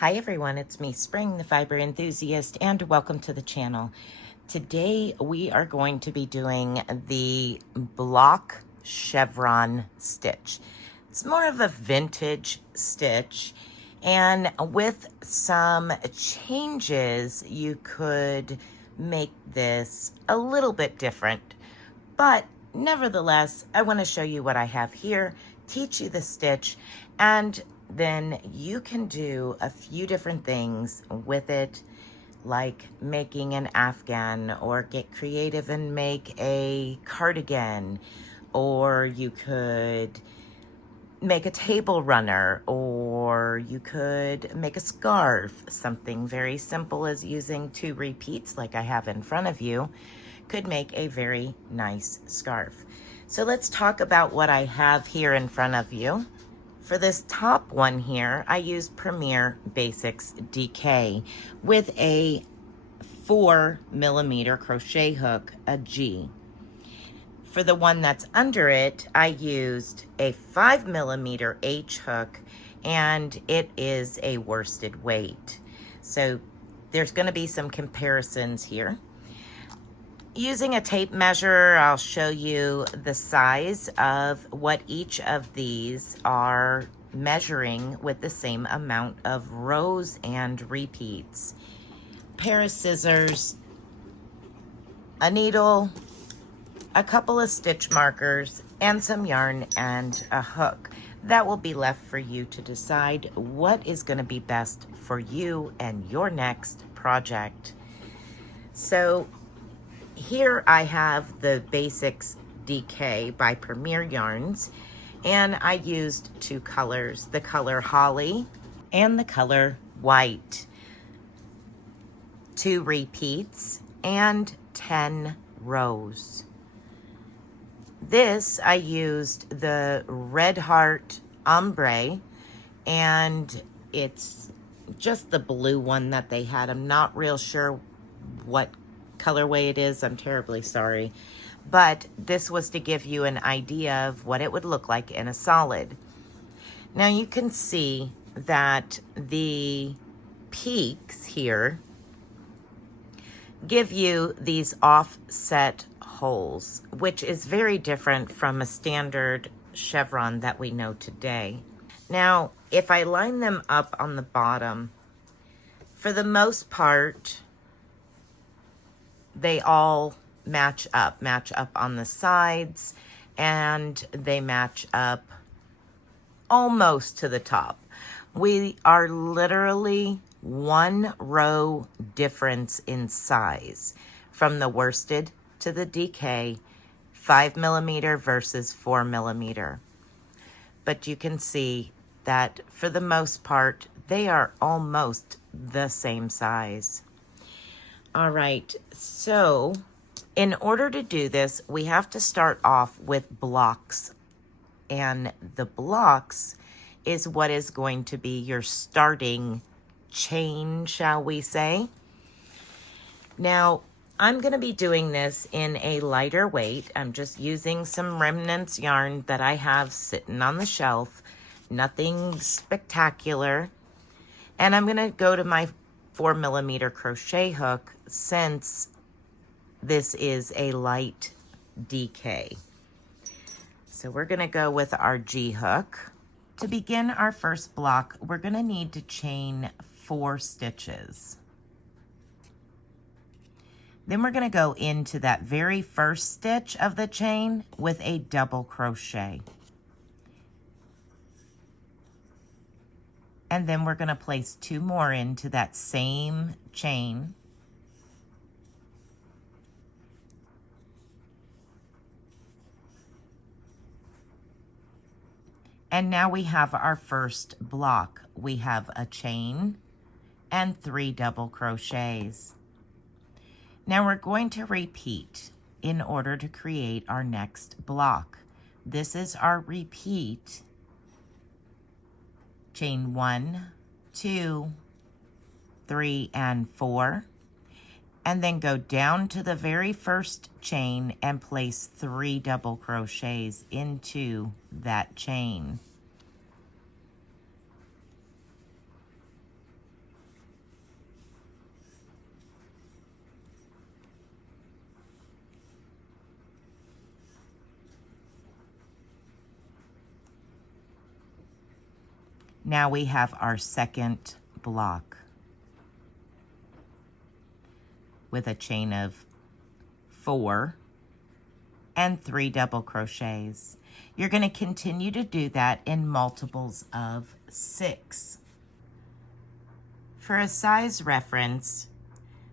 Hi everyone, it's me, Spring, the fiber enthusiast, and welcome to the channel. Today we are going to be doing the block chevron stitch. It's more of a vintage stitch, and with some changes you could make this a little bit different. But nevertheless, I want to show you what I have here, teach you the stitch, and then you can do a few different things with it, like making an afghan, or get creative and make a cardigan, or you could make a table runner, or you could make a scarf. Something very simple as using 2 repeats like I have in front of you could make a very nice scarf. So let's talk about what I have here in front of you. For this top one here, I used Premier Basics DK with a 4mm crochet hook, a G. For the one that's under it, I used a 5mm H hook, and it is a worsted weight. So there's going to be some comparisons here. Using a tape measure, I'll show you the size of what each of these are measuring with the same amount of rows and repeats. Pair of scissors, a needle, a couple of stitch markers, and some yarn and a hook. That will be left for you to decide what is going to be best for you and your next project. So here I have the Basics DK by Premier Yarns, and I used 2 colors, the color Holly and the color White. 2 repeats and 10 rows. This I used the Red Heart Ombre, and it's just the blue one that they had. I'm not real sure what colorway it is. I'm terribly sorry. But this was to give you an idea of what it would look like in a solid. Now you can see that the peaks here give you these offset holes, which is very different from a standard chevron that we know today. Now, if I line them up on the bottom, for the most part, they all match up on the sides, and they match up almost to the top. We are literally 1 row difference in size from the worsted to the DK, 5mm versus 4mm. But you can see that for the most part, they are almost the same size. All right, so in order to do this, we have to start off with blocks. And the blocks is what is going to be your starting chain, shall we say. Now, I'm going to be doing this in a lighter weight. I'm just using some remnants yarn that I have sitting on the shelf. Nothing spectacular. And I'm going to go to my 4mm crochet hook, since this is a light DK. So we're going to go with our G hook. To begin our first block, we're going to need to chain 4 stitches. Then we're going to go into that very first stitch of the chain with a double crochet. And then we're going to place 2 more into that same chain. And now we have our first block. We have a chain and 3 double crochets. Now we're going to repeat in order to create our next block. This is our repeat. Chain 1, 2, 3, and 4. And then go down to the very first chain and place 3 double crochets into that chain. Now we have our second block with a chain of 4 and 3 double crochets. You're going to continue to do that in multiples of 6. For a size reference,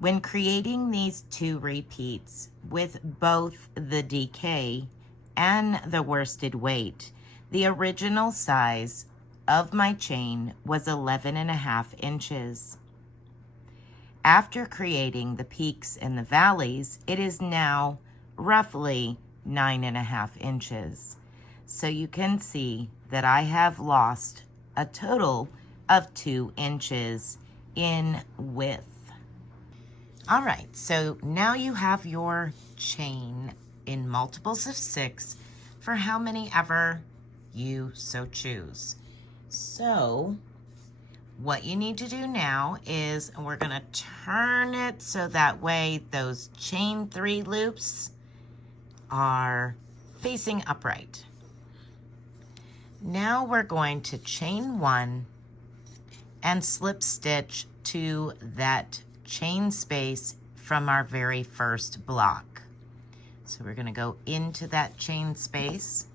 when creating these 2 repeats with both the DK and the worsted weight, the original size of my chain was 11.5 inches. After creating the peaks and the valleys, it is now roughly 9.5 inches. So you can see that I have lost a total of 2 inches in width. All right, so now you have your chain in multiples of 6 for how many ever you so choose. So what you need to do now is we're going to turn it so that way those chain 3 loops are facing upright. Now we're going to chain 1 and slip stitch to that chain space from our very first block. So we're going to go into that chain space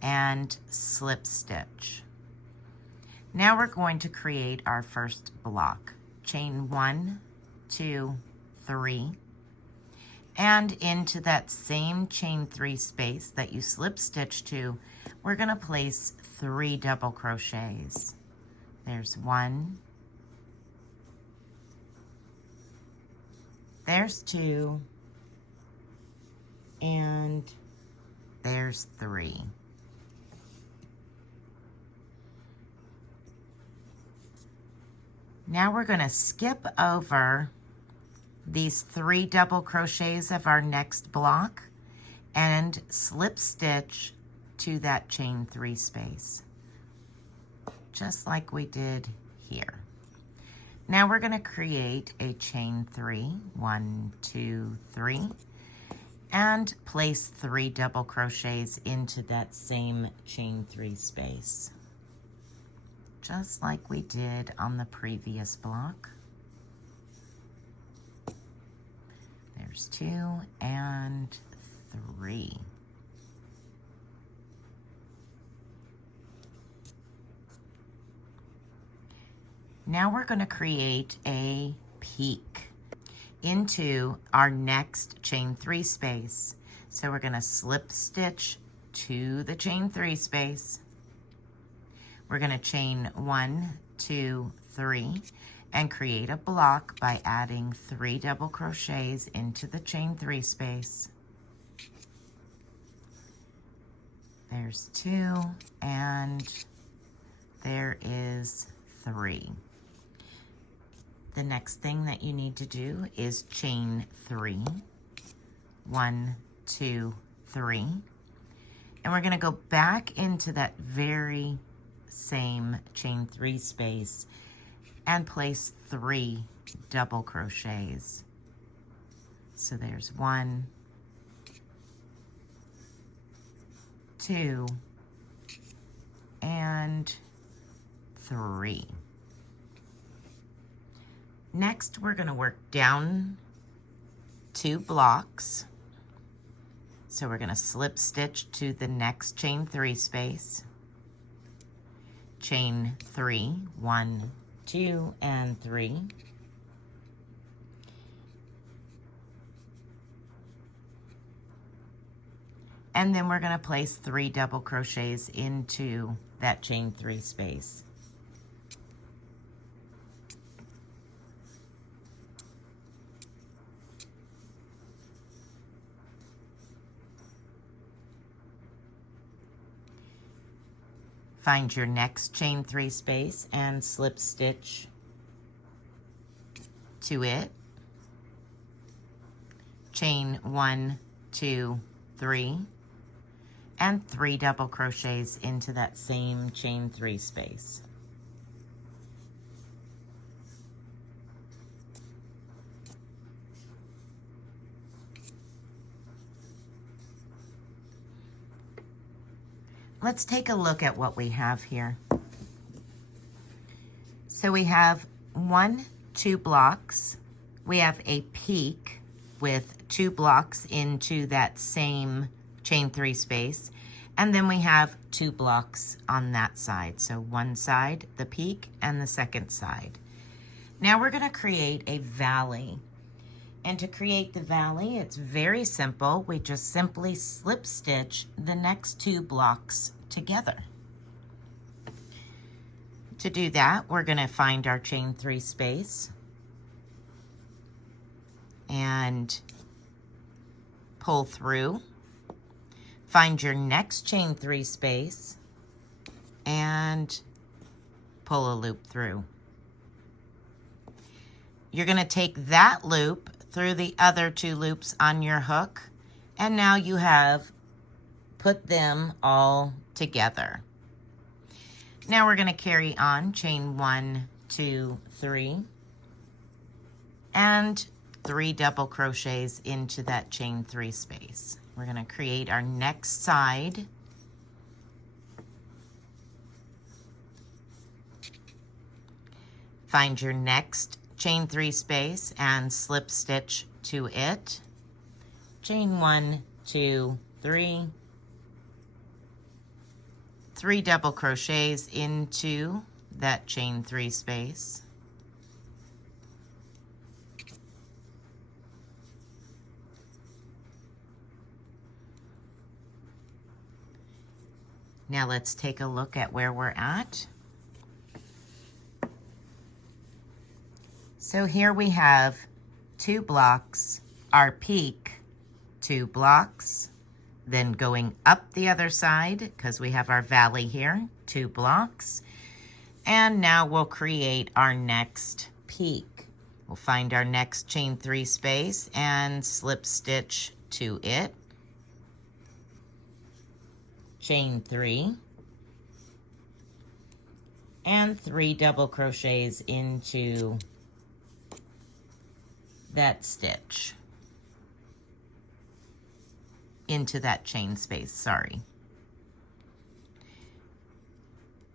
and slip stitch. Now we're going to create our first block. Chain 1, 2, 3, and into that same chain 3 space that you slip stitch to, we're going to place 3 double crochets. There's 1, there's 2, and there's 3. Now we're going to skip over these 3 double crochets of our next block and slip stitch to that chain 3 space, just like we did here. Now we're going to create a chain 3, 1, 2, 3, and place 3 double crochets into that same chain 3 space, just like we did on the previous block. There's 2 and 3. Now we're going to create a peak into our next chain 3 space. So we're going to slip stitch to the chain 3 space. We're going to chain 1, 2, 3 and create a block by adding 3 double crochets into the chain 3 space. There's 2 and there is 3. The next thing that you need to do is chain 3, 1, 2, 3, and we're going to go back into that very same chain 3 space and place 3 double crochets. So there's 1, 2, and 3. Next, we're going to work down 2 blocks. So we're going to slip stitch to the next chain 3 space. Chain 3, 1, 2, and 3. And then we're going to place 3 double crochets into that chain 3 space. Find your next chain 3 space and slip stitch to it. Chain 1, 2, 3, and 3 double crochets into that same chain 3 space. Let's take a look at what we have here. So we have 2 blocks. We have a peak with 2 blocks into that same chain 3 space. And then we have 2 blocks on that side. So one side, the peak, and the second side. Now we're going to create a valley. And to create the valley, it's very simple. We just simply slip stitch the next 2 blocks together. To do that, we're going to find our chain 3 space and pull through. Find your next chain 3 space and pull a loop through. You're going to take that loop through the other 2 loops on your hook, and now you have put them all together. Now we're going to carry on, chain 1, 2, 3, and 3 double crochets into that chain 3 space. We're going to create our next side. Find your next chain 3 space and slip stitch to it. Chain 1, 2, 3. 3 double crochets into that chain 3 space. Now let's take a look at where we're at. So here we have 2 blocks, our peak, 2 blocks, then going up the other side because we have our valley here, 2 blocks. And now we'll create our next peak. We'll find our next chain 3 space and slip stitch to it. Chain 3 and 3 double crochets into that stitch, into that chain space, sorry.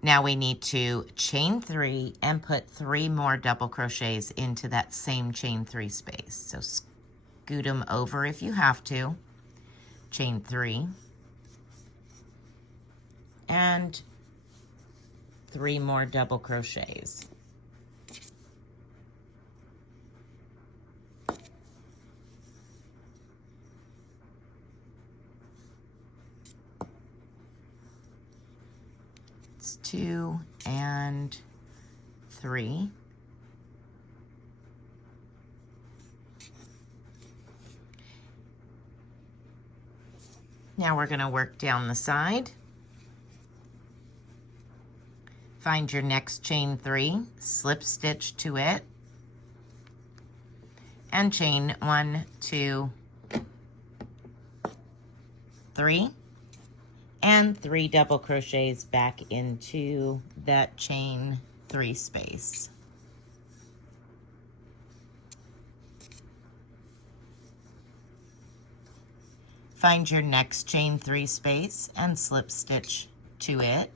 Now we need to chain 3 and put 3 more double crochets into that same chain 3 space. So scoot them over if you have to. Chain 3 and 3 more double crochets. It's 2 and 3. Now we're going to work down the side. Find your next chain 3, slip stitch to it, and chain 1, 2, 3, and 3 double crochets back into that chain 3 space. Find your next chain 3 space and slip stitch to it.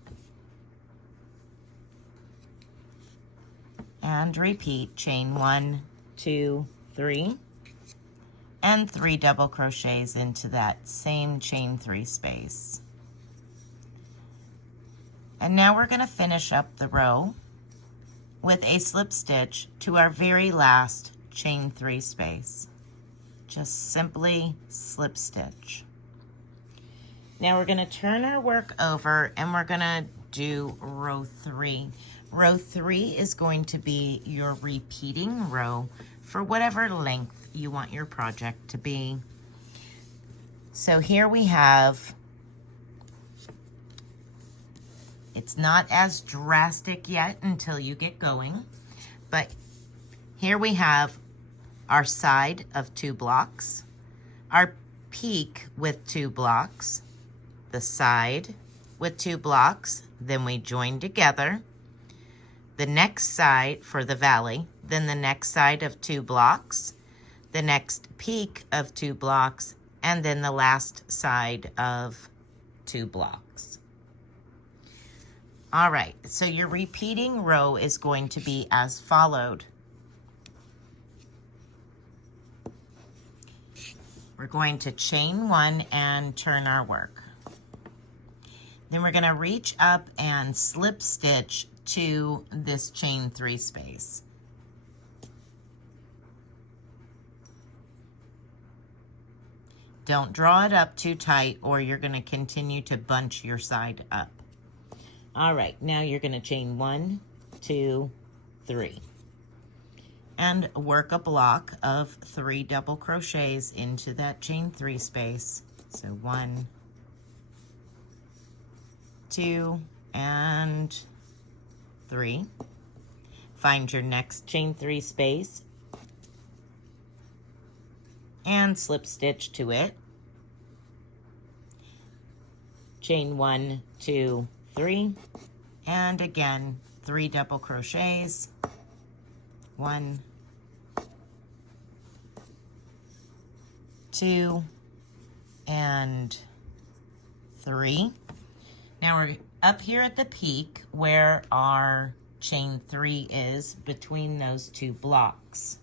And repeat, chain 1, 2, 3, and 3 double crochets into that same chain 3 space. And now we're going to finish up the row with a slip stitch to our very last chain 3 space. Just simply slip stitch. Now we're going to turn our work over and we're going to do row 3. Row 3 is going to be your repeating row for whatever length you want your project to be. So here we have, it's not as drastic yet until you get going, but here we have our side of 2 blocks, our peak with 2 blocks, the side with 2 blocks, then we join together, the next side for the valley, then the next side of 2 blocks, the next peak of 2 blocks, and then the last side of 2 blocks. All right, so your repeating row is going to be as followed. We're going to chain 1 and turn our work. Then we're going to reach up and slip stitch to this chain 3 space. Don't draw it up too tight or you're going to continue to bunch your side up. All right, now you're going to chain 1, 2, 3. And work a block of 3 double crochets into that chain 3 space. So 1, 2, and 3. Find your next chain 3 space and slip stitch to it. Chain 1, 2, 3, and again 3 double crochets. 1, 2, and 3. Now we're up here at the peak where our chain 3 is between those 2 blocks.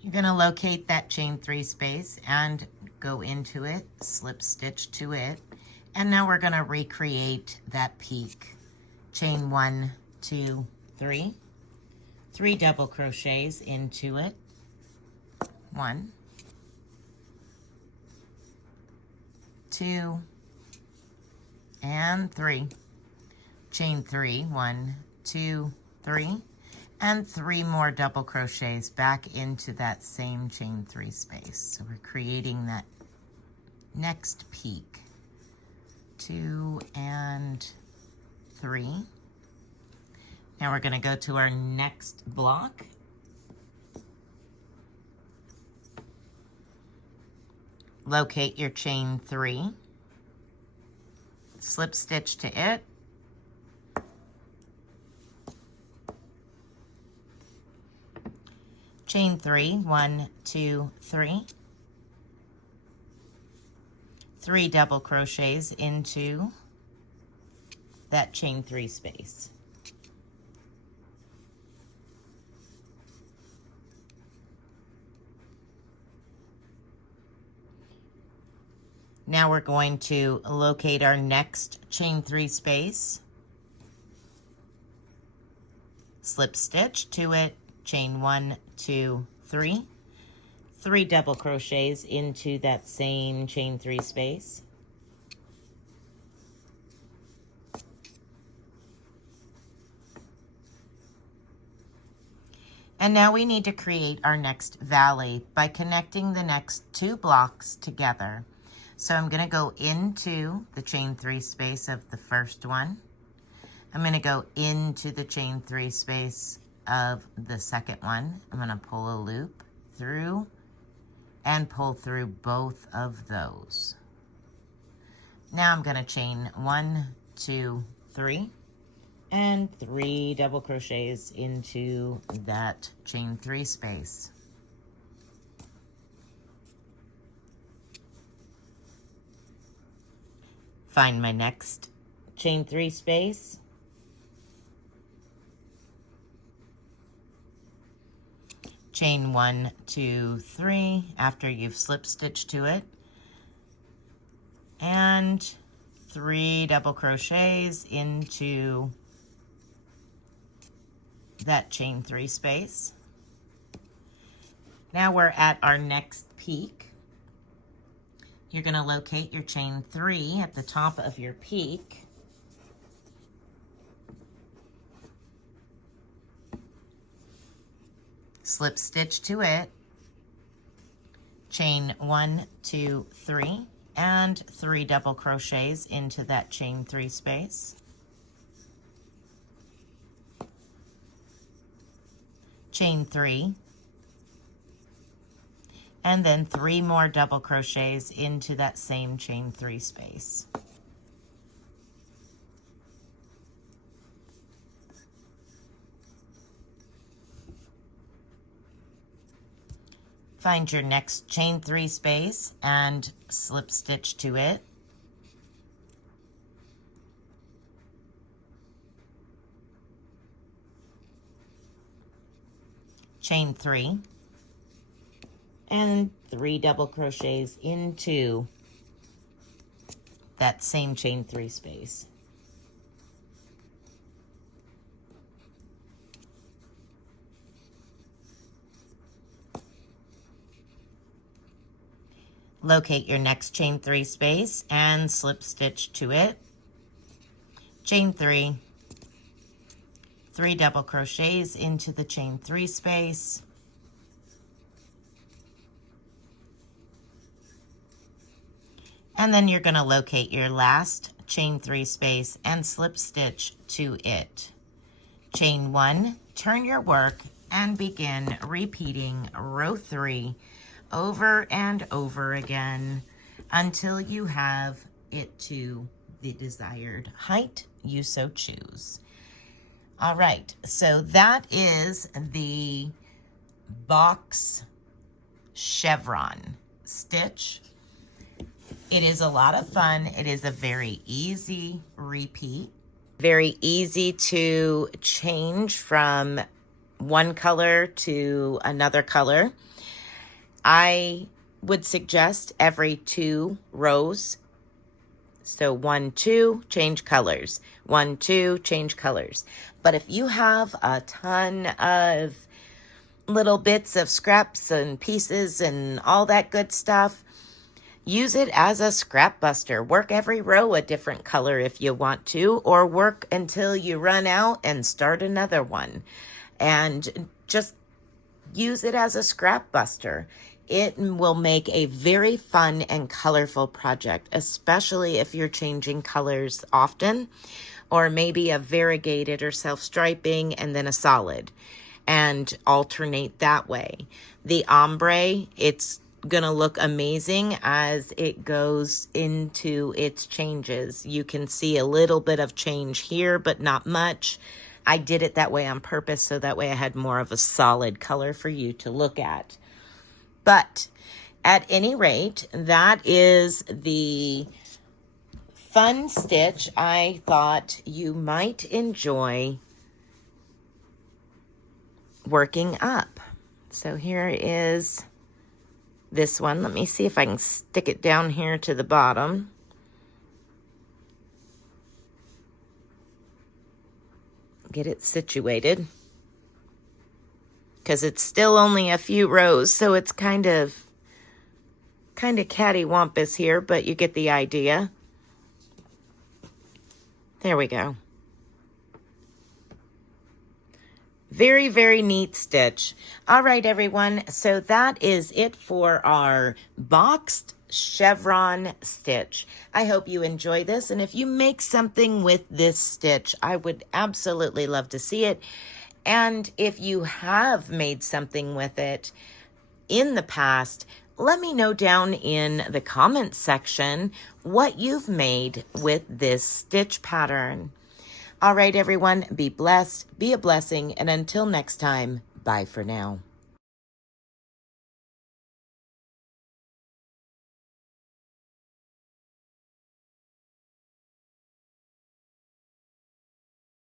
You're going to locate that chain 3 space and go into it, slip stitch to it, and now we're going to recreate that peak. Chain 1, 2, 3, 3 double crochets into it. 1, 2, and 3. Chain 3, 1, 2, 3, and 3 more double crochets back into that same chain 3 space. So we're creating that next peak. 2 and 3. Now we're going to go to our next block. Locate your chain 3. Slip stitch to it. Chain 3, 1, 2, 3. 3 double crochets into that chain 3 space. Now we're going to locate our next chain 3 space, slip stitch to it, chain 1, 2, 3, 3 double crochets into that same chain 3 space. And now we need to create our next valley by connecting the next 2 blocks together. So I'm going to go into the chain 3 space of the first one. I'm going to go into the chain 3 space of the second one. I'm going to pull a loop through and pull through both of those. Now I'm going to chain 1, 2, 3, and 3 double crochets into that chain 3 space. Find my next chain 3 space. Chain 1, 2, 3 after you've slip stitched to it. And 3 double crochets into that chain 3 space. Now we're at our next peak. You're going to locate your chain 3 at the top of your peak. Slip stitch to it. Chain 1, 2, 3, and 3 double crochets into that chain 3 space. Chain 3. And then 3 more double crochets into that same chain 3 space. Find your next chain 3 space and slip stitch to it. chain 3, and 3 double crochets into that same chain 3 space. Locate your next chain 3 space and slip stitch to it. Chain 3, 3 double crochets into the chain 3 space. And then you're going to locate your last chain 3 space and slip stitch to it. Chain 1, turn your work and begin repeating row 3 over and over again until you have it to the desired height you so choose. All right, so that is the box chevron stitch. It is a lot of fun. It is a very easy repeat. Very easy to change from one color to another color. I would suggest every 2 rows. So 1, 2, change colors. 1, 2, change colors. But if you have a ton of little bits of scraps and pieces and all that good stuff, use it as a scrap buster. Work every row a different color if you want to, or work until you run out and start another one. And just use it as a scrap buster. It will make a very fun and colorful project, especially if you're changing colors often, or maybe a variegated or self-striping and then a solid, and alternate that way. The ombre, it's gonna look amazing as it goes into its changes. You can see a little bit of change here, but not much. I did it that way on purpose, so that way I had more of a solid color for you to look at. But at any rate, that is the fun stitch I thought you might enjoy working up. So here is this one. Let me see if I can stick it down here to the bottom. Get it situated, because it's still only a few rows, so it's kind of cattywampus here, but you get the idea. There we go. Very, very neat stitch. All right, everyone. So that is it for our boxed chevron stitch. I hope you enjoy this. And if you make something with this stitch, I would absolutely love to see it. And if you have made something with it in the past, let me know down in the comments section what you've made with this stitch pattern. All right, everyone, be blessed, be a blessing, and until next time, bye for now.